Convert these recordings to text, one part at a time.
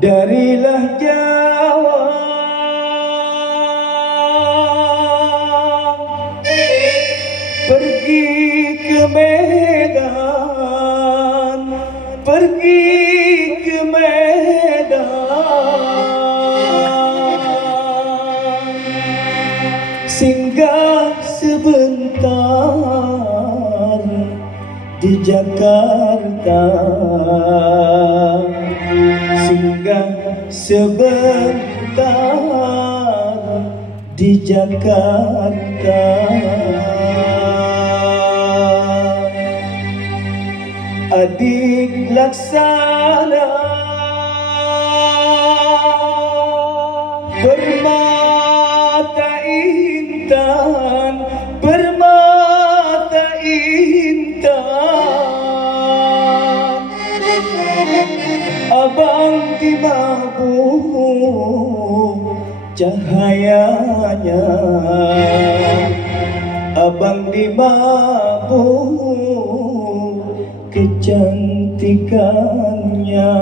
Darilah Jawa pergi ke Medan, pergi ke Medan, singgah sebentar di Jakarta, singgah sebentar di Jakarta. Adik laksana bermata intan, bermata intan, abang di mabuk cahayanya, abang di mabuk kecantikannya.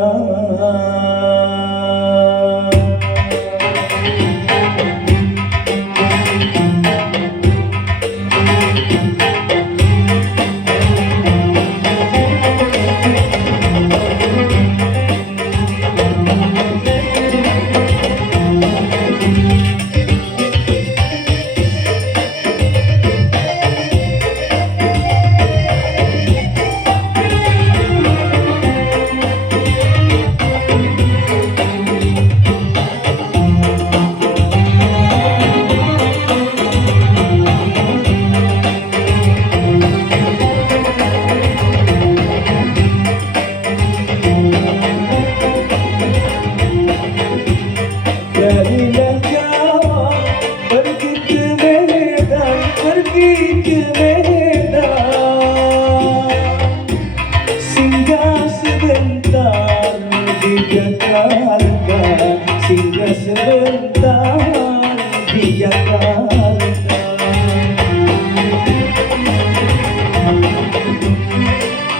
Darilah Jawa pergi ke Medan, pergi ke Medan, singgah sebentar di Jakarta, singgah sebentar di Jakarta.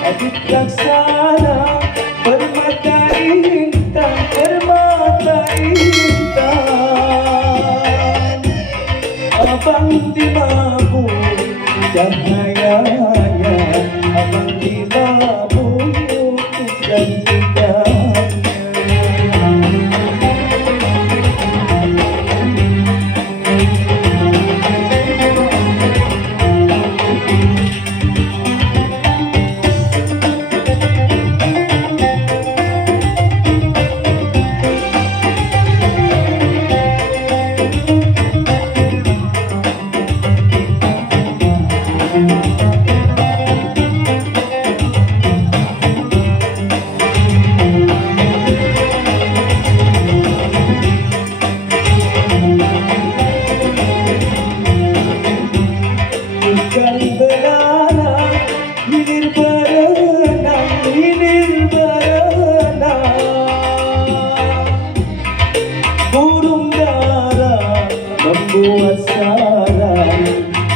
Adik laksana bermata intan, bermata intan, abang di mabuk cahayanya, abang di mabuk kecantikannya. Ikan berenang, hilir berenang, hilir berenang, burung dara membuat sarang,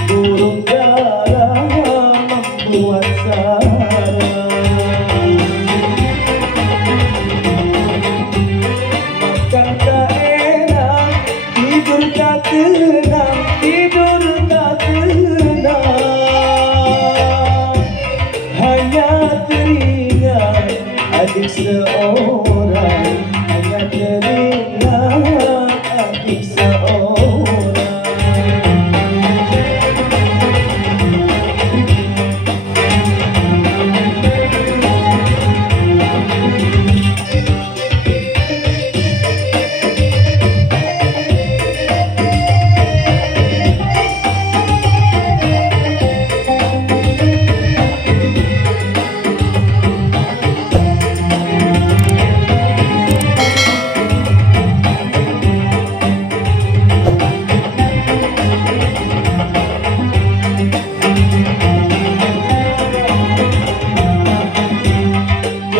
burung dara membuat sarang. Makan tak enak, tidur tak tenang, tidur tak tenang, hanya teringat adik seorang, hanya teringat adik seorang.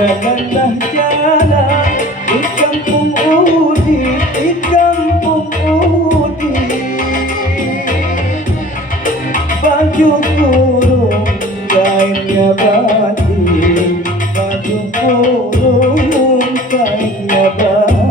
Jalanlah jalan di kampung Udi, di kampung Udi, baju kurung kainnya batik, baju kurung kainnya batik.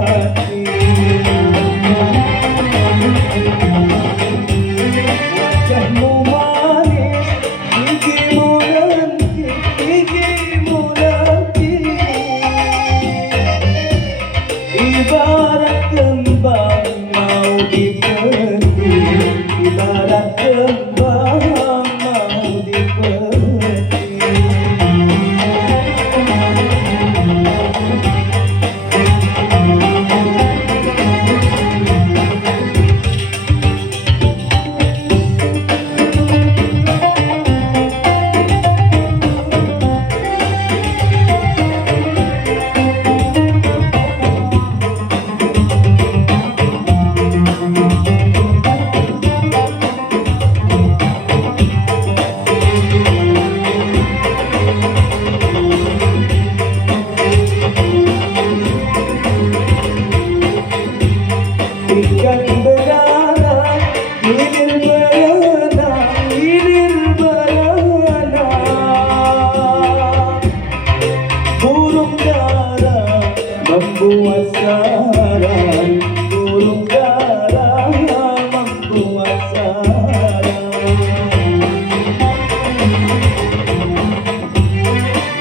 Burung dara membuat sarang, burung dara membuat sarang.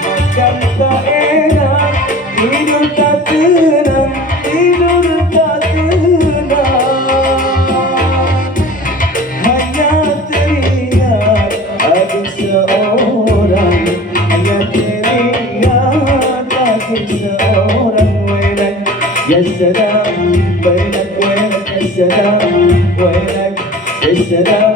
Makan tak enak, tidur tak tenang, tidur tak tenang. Hanya teringat ada seorang, hanya teringat ada seorang. Wainak, ya salam, wainak, wainak, ya salam, wainak, ya salam.